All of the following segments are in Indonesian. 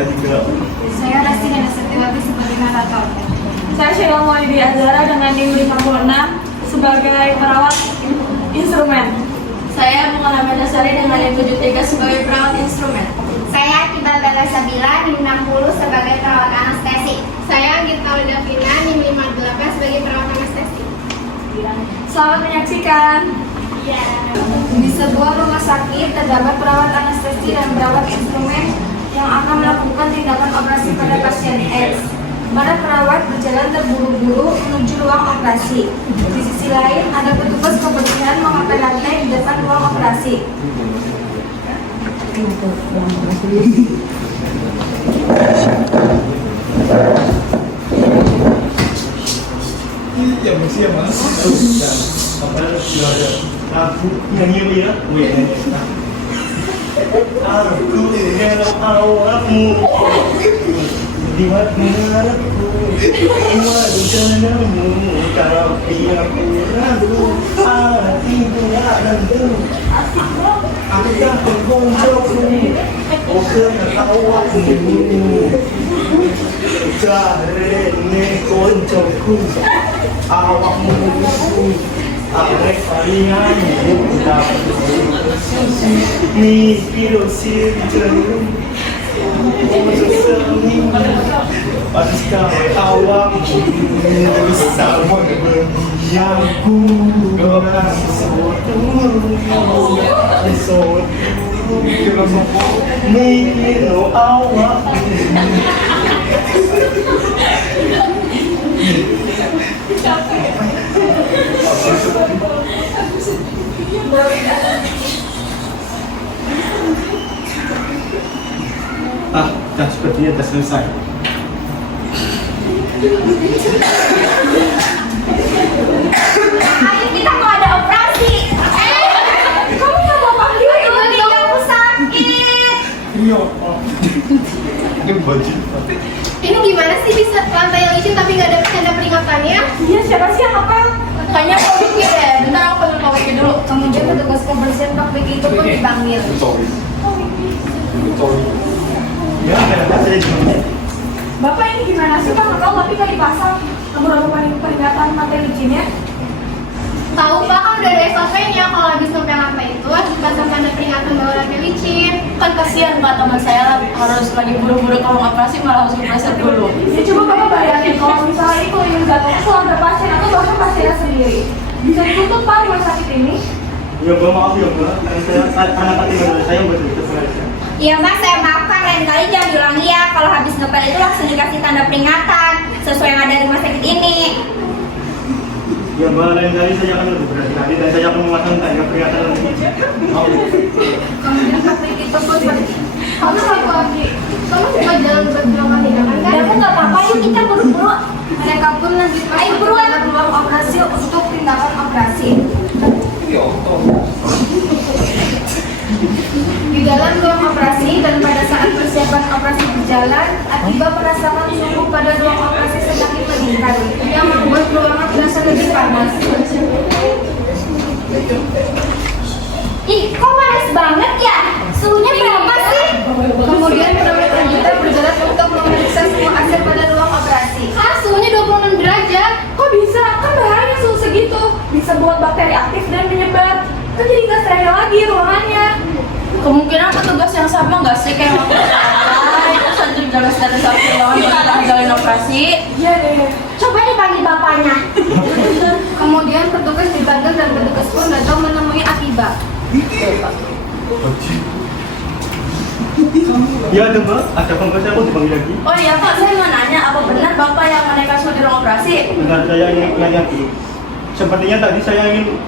Anda juga? Saya Rasti dan Setiwati sebagai narator. Saya Sheila Maulidi Azhara dengan NIM 56 sebagai perawat instrumen. Saya Muhammad Nasari dengan NIM 73 sebagai perawat instrumen. Saya Iqbal Bala Sabila NIM 60 sebagai perawat anestesi. Saya Gita Davina NIM 58 sebagai perawat anestesi. Selamat menyaksikan. Di sebuah rumah sakit terdapat perawat anestesi dan perawat instrumen yang akan melakukan tindakan operasi pada pasien AIDS. Para perawat berjalan terburu-buru menuju ruang operasi. Di sisi lain, ada petugas kebersihan mengepel lantai di depan ruang operasi. Ya mesti ya mas. Apa sudah ada? Aku nyanyi ya, gue nyanyi. Aku ingin awakmu di hatiku, wajahmu tapi aku ragu, hatiku ragu. Aku tak berkontrolmu, oh karena awakmu. Jarene koncoku, awakmu. Arek kalian budak mikir sih jenuh Pastikan awak bisa berdiamku mikir awak dan sepertinya sudah selesai. Ayo kita mau ada operasi. Kamu nggak mau panggil ini kamu sakit. Iya. Ini baju. Ini gimana sih bisa lantai yang licin tapi nggak ada tanda peringatannya? Iya, siapa sih yang ngepel? Kayaknya Pak Vicky deh. Bentar aku panggil Pak Vicky dulu. Kemudian petugas kebersihan Pak Vicky itu pun dipanggil. Sorry. Ya, ada saja cuma. Bapak ini gimana sih Pak? Kalau tapi nggak dipasang rambu-rambu peringatan lantai licinnya? Tahu Pak, kan udah ada SOP-nya kalau habis ngepel lantai itu harus dipasang tanda peringatan bahwa lantai licin. Kan kasihan Pak, teman saya harus lagi buru-buru kalau operasi malah harus dipreset dulu. Ya coba Bapak bayangin kalau misalnya itu yang jatuhnya selama pasien atau bahkan pasiennya sendiri. Bisa ditutup Pak rumah sakit ini? Ya, Mbak, maaf ya, Mbak. Karena tadi menurut saya betul-betul sengaja. Iya Mas, saya maafkan, lain kali jangan diulangi ya. Kalau habis ngepel itu langsung dikasih tanda peringatan sesuai yang ada di rumah sakit ini. Ya, Mbak, lain kali saya akan lebih berhati-hati dan saya akan memasang tanda peringatan lagi. Kemudian Pak Vicky itu pun Kamu satu lagi, kamu cuma jalan berjuang tindakan kan? aku nggak apa-apa, yuk kita buru-buru. Mereka pun lanjut masuk ke dalam ruang operasi untuk tindakan operasi. Di dalam ruang operasi dan pada saat persiapan operasi berjalan, Akiba merasakan suhu pada ruang operasi semakin meningkat yang membuat ruangan terasa lebih panas. Ih, kok panas banget ya? Suhunya berapa sih? Kemudian perawat kita berjalan untuk memeriksa semua aset pada ruang operasi. Hah, suhunya 26 derajat. Kok bisa? Kan bahaya suhu segitu. Bisa buat bakteri aktif dan menyebar. Kan jadi nggak steril lagi ruangannya. Kemungkinan petugas yang sama nggak sih kayak waktu itu sambil jaga sterilisasi ruangan buat jalin operasi. Iya deh. Coba dipanggil bapaknya. Kemudian petugas dipanggil dan petugas pun datang menemui Akiba. Ya, ada Mbak. Ada pengurus aku dipanggil lagi. Oh iya Pak, saya mau nanya, apa benar Bapak yang menaikkan suhu di ruang operasi? Bentar, saya ingin nanya dulu. Sepertinya tadi saya ingin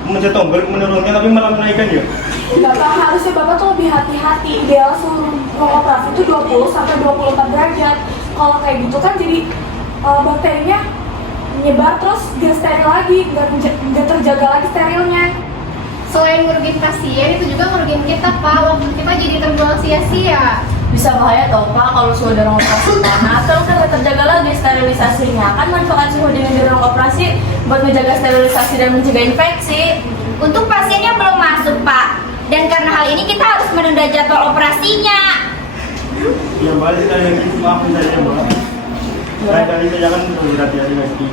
mencet tombol menurunkan tapi malah menaikkan ya. Bapak harusnya Bapak tuh lebih hati-hati. Ideal suhu ruang operasi itu 20 sampai 24 derajat. Kalau kayak gitu kan jadi bakterinya menyebar terus gak steril lagi, gak terjaga lagi sterilnya. Selain ngerugiin pasien, itu juga ngerugiin kita Pak. Waktu kita jadi terbuang sia-sia. Bisa bahaya tau Pak kalau suhu di ruang operasi panas, kalau kan nggak terjaga lagi sterilisasinya. Kan manfaat suhu dingin di ruang operasi buat menjaga sterilisasi dan mencegah infeksi. Untuk pasien yang belum masuk, Pak. Dan karena hal ini kita harus menunda jadwal operasinya. Ya Mbak, sekali lagi maafin saya Mbak. Lain kali saya akan lebih hati-hati lagi.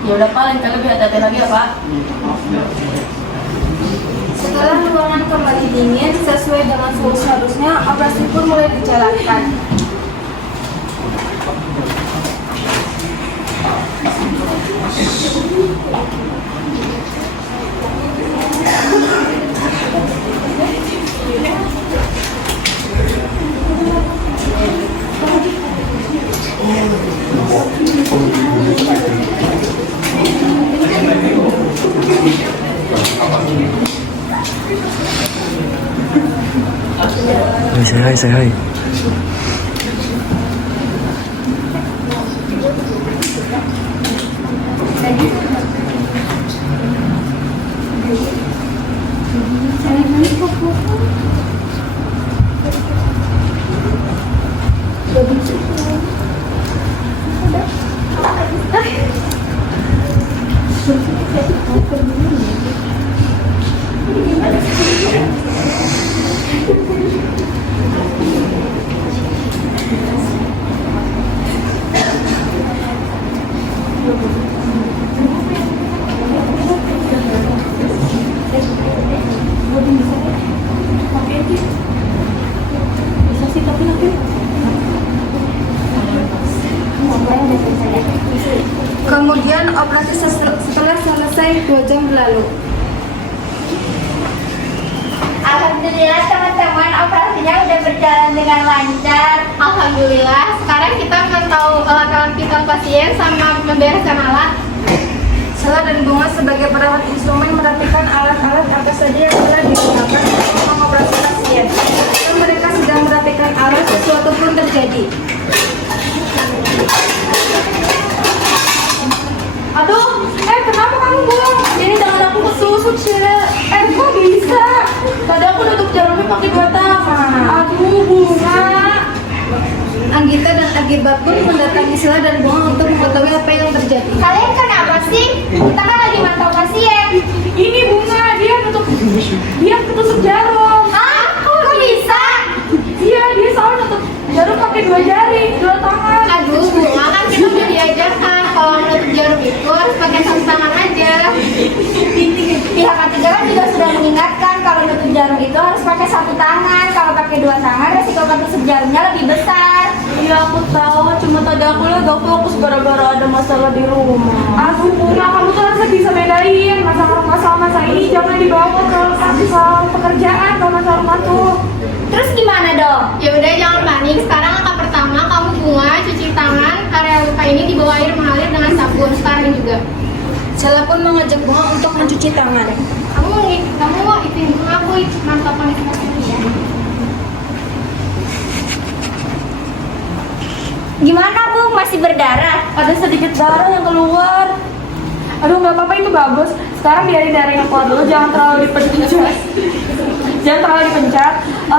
Ya udah Pak, lain kali lebih hati-hati lagi ya Pak. Maaf ya. Setelah ruangan kembali dingin sesuai dengan suhu seharusnya, operasi pun mulai dijalankan. Say hi. Kemudian operasi setelah selesai 2 jam berlalu. Alhamdulillah teman-teman, operasinya udah berjalan dengan lancar. Alhamdulillah, sekarang kita memantau alat-alat vital pasien sama membereskan alat. Sela dan Bunga sebagai perawat instrumen merapikan alat-alat apa saja yang telah digunakan untuk mengoperasi pasien. Ketika mereka sedang merapikan alat, sesuatu pun terjadi. Aduh, kenapa kamu buang? Ini tangan aku ketusuk sih. Kok bisa? Tadi aku nutup jarumnya pakai 2 tangan. Aduh, Bunga. Anggita dan Agibah pun mendatangi Sela dan Bunga untuk mengetahui apa yang terjadi. Kalian kenapa sih? Kita kan lagi mantau pasien. Ini Bunga, dia ketusuk jarum. Hah? Kok bisa? Iya, dia selalu nutup jarum pakai 2 jari, 2 tangan. Aduh, Bunga, kan kita udah diajarkan kalau menutup jarum itu harus pakai 1 tangan aja. Pihak ketiga kan juga sudah mengingatkan kalau nutup jarum itu harus pakai 1 tangan. Kalau pakai 2 tangan, resiko ketusuk jarumnya lebih besar. Iya aku tahu, cuma tadi aku lagi gak fokus gara-gara ada masalah di rumah. Aduh, Bunga, kamu tuh harusnya bisa bedain masalah ini jangan dibawa ke masalah pekerjaan, ke masalah rumah tuh. Terus gimana dong? Ya udah, jangan panik. Sekarang langkah pertama kamu Bunga cuci tangan area luka ini di bawah air mengalir dengan sabun sekarang juga. Sela pun mengajak Bunga untuk mencuci tangan. Kamu ikutin dulu aku mantap kondisi pasien ya. Gimana Bu? Masih berdarah? Ada sedikit darah yang keluar. Aduh, nggak apa-apa, itu bagus. Sekarang biarin darahnya keluar dulu, jangan terlalu dipencet.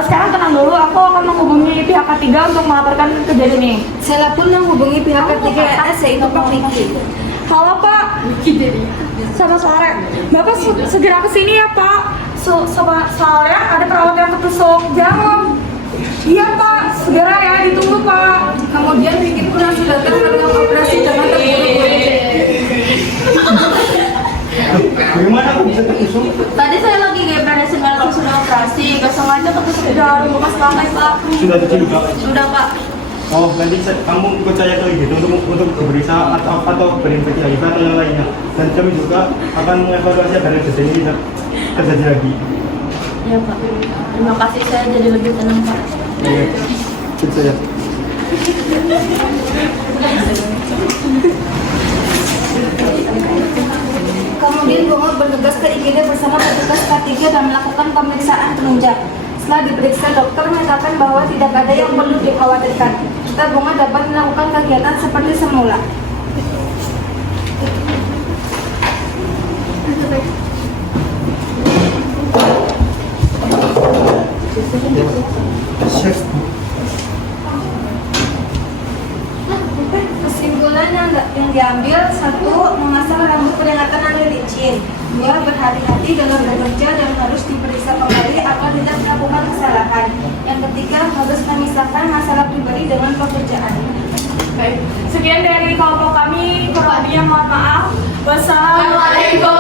Sekarang tenang dulu, aku akan menghubungi pihak ketiga untuk melaporkan kejadian ini. Sela pun menghubungi pihak ketiga yaitu Pak Vicky. Halo Pak, selamat sore. Bapak segera kesini ya Pak. Soalnya ada perawat yang ketusuk jarum. Iya Pak, segera ya, ditunggu Pak. Kemudian Vicky pun langsung datang ke ruang operasi dengan terburu-buru. Bagaimana aku bisa ketusuk? Tadi saya lagi beresin alat sudah operasi, gak sengaja ketusuk jarum bekas lantai Pak. Sudah cuci juga? Sudah Pak. Oh, nanti kamu ikut saya ke gitu untuk beberisa atau berinvestigasi atau yang lainnya. Dan kami juga akan mengevaluasi agar kejadian ini tidak terjadi lagi. Iya Pak. Terima kasih, saya jadi lebih tenang Pak. Oke, ikut saya. Kemudian Bunga bertugas ke IGD bersama petugas K3 dan melakukan pemeriksaan penunjang. Setelah diperiksa, dokter mengatakan bahwa tidak ada yang perlu dikhawatirkan. Serta Bunga dapat melakukan kegiatan seperti semula. Kesimpulan yang diambil: 1. Memasang rambut peringatan anti licin. lain. 2. Berhati-hati dalam bekerja dan harus diperiksa kembali agar tidak melakukan kesalahan. Yang ketiga, harus memisahkan masalah pribadi dengan pekerjaan. Baik, sekian dari kelompok kami, kurang lebihnya mohon maaf. Wassalamualaikum